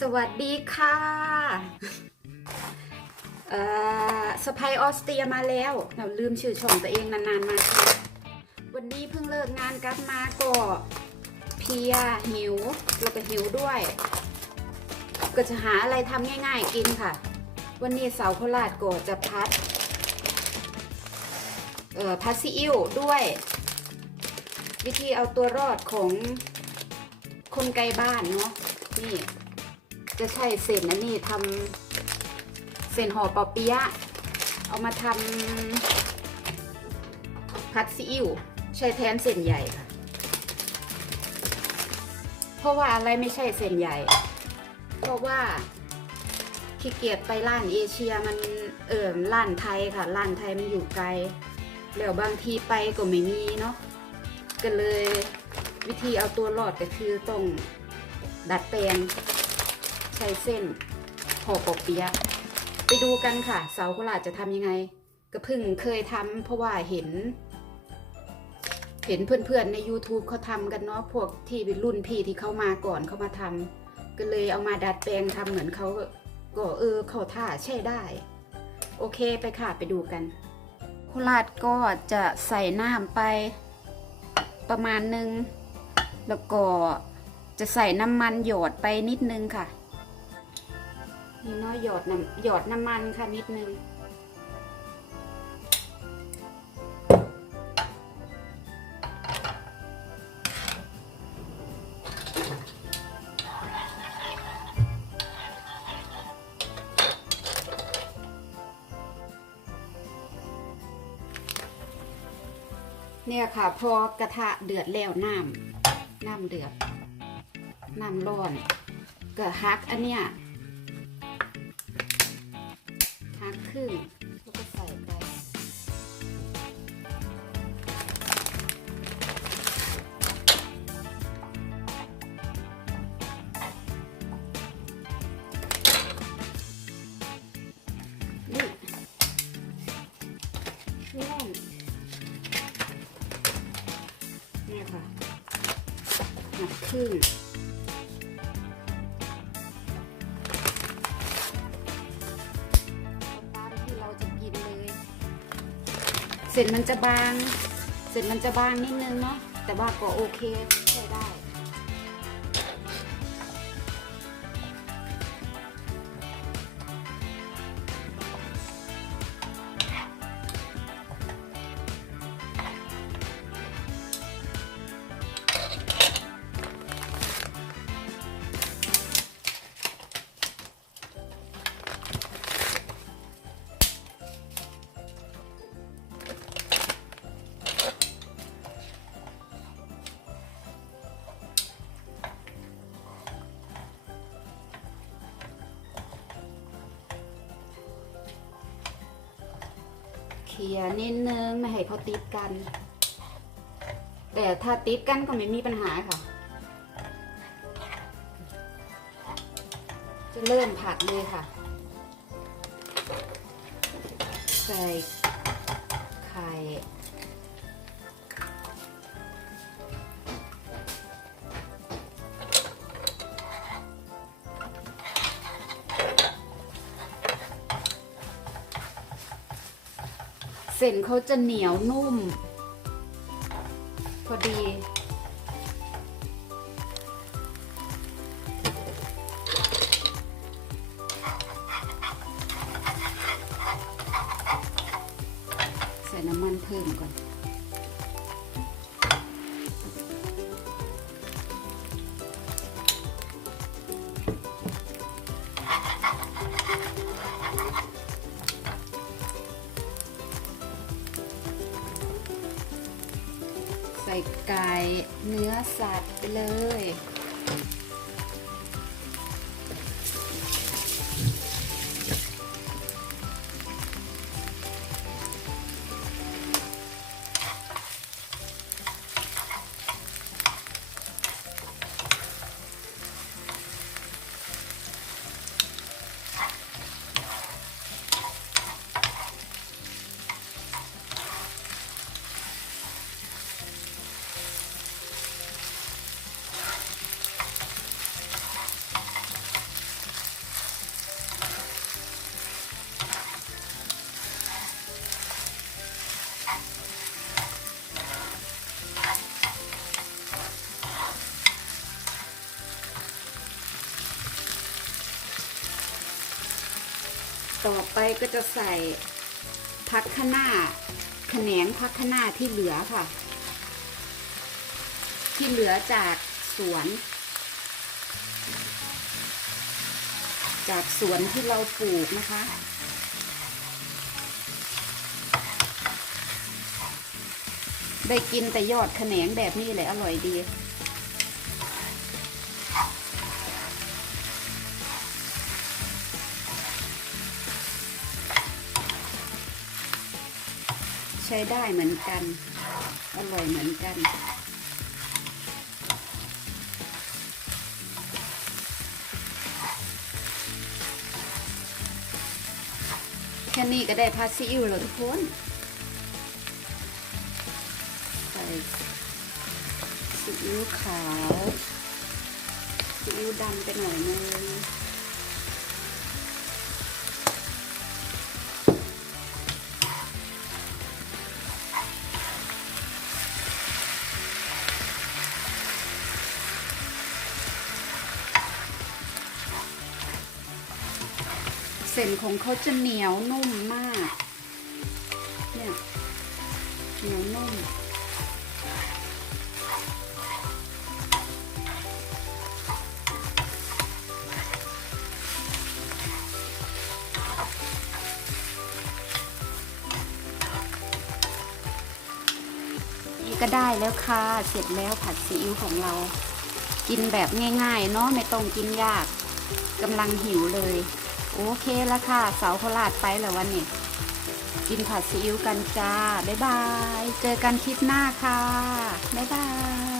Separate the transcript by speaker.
Speaker 1: สวัสดีค่ะเอ่อสไปออสเตียมาแล้ว เราลืมชื่อช่องตัวเองนานๆมาวันนี้เพิ่งเลิกงานกลับมาก็เพียหิวแล้วก็หิวด้วย ก็จะหาอะไรทำง่ายๆกินค่ะ วันนี้เสาโคราชก็จะพัดเอ่อพัดซีอิ๊วด้วย วิธีเอาตัวรอดของคนไกลบ้านเนาะนี่ จะใช้เส้นอันนี้ทำเส้นห่อปอเปี๊ยะเอามาทำผัดซีอิ๊วใช้แทนเส้นใหญ่ค่ะ เพราะว่าอะไรไม่ใช่เส้นใหญ่ เพราะว่าขี้เกียจไปร้านเอเชียมันเอ่อร้านไทยค่ะร้านไทยมันอยู่ไกล แล้วบางทีไปก็ไม่มีเนาะก็เลยวิธีเอาตัวรอดก็คือต้องดัดแปลง ใช้เส้นห่อปอเปี๊ยะไปดูกันค่ะ เสาโคราชจะทำยังไงก็เพิ่งเคยทำเพราะว่าเห็น เห็นเพื่อนๆใน YouTube เขาทำกันเนาะพวกที่เป็นรุ่นพี่ที่เขามาก่อนเขามาทำก็เลยเอามาดัดแปลงทำเหมือนเขาก็เออเขาท่าใช่ได้ โอเคไปค่ะไปดูกันโคราชก็จะใส่น้ำไปประมาณนึง แล้วก็จะใส่น้ำมันหยดไปนิดนึงค่ะ นี่เน้อยหยอดน้ำหยอดน้ำมันค่ะนิดนึงเนี่ยค่ะพอกระทะเดือดแล้วน้ำน้ำเดือดน้ำร้อนก็ฮักอันเนี้ย รึ่งแล้วก็ใส่ไปนี่นี่แหนี่ยค่ะหักครึ่ เสร็จมันจะบาง เสร็จมันจะบางนิดนึงเนาะแต่ว่าก็โอเคใช้ได้ เคลียร์นิดนึงไม่ให้เขาติดกัน แต่ถ้าติดกันก็ไม่มีปัญหาค่ะ จะเริ่มผัดเลยค่ะ ใส่ไข่ ส้นเขาจะเหนียวนุ่ม พอดีใส่น้ำมันเพิ่มก่อน ใส่ไก่เนื้อสัตว์ไปเลย ต่อไปก็จะใส่พักคะน้าแขนงพักคะน้าที่เหลือค่ะ ที่เหลือจากสวน จากสวนที่เราปลูกนะคะได้กินแต่ยอดแขนงแบบนี้เลยอร่อยดี ใช้ได้เหมือนกัน อร่อยเหมือนกัน แค่นี้ก็ได้ผัดซีอิ๊วแล้วทุกคนใส่ซีอิ๊วขาวซีอิ๊วดำไปหน่อยนึง เส้นของเขาจะเหนียวนุ่มมาก เนี่ย เหนียวนุ่ม นี่ก็ได้แล้วค่ะ เสร็จแล้วผัดซีอิ๊วของเรา กินแบบง่ายๆ เนาะ ไม่ต้องกินยาก กำลังหิวเลย โอเคแล้วค่ะ เสาโคราชไปแล้ววันนี้ กินผัดซีอิ๊วกันจ้า บ๊ายบาย เจอกันคลิปหน้าค่ะ บ๊ายบาย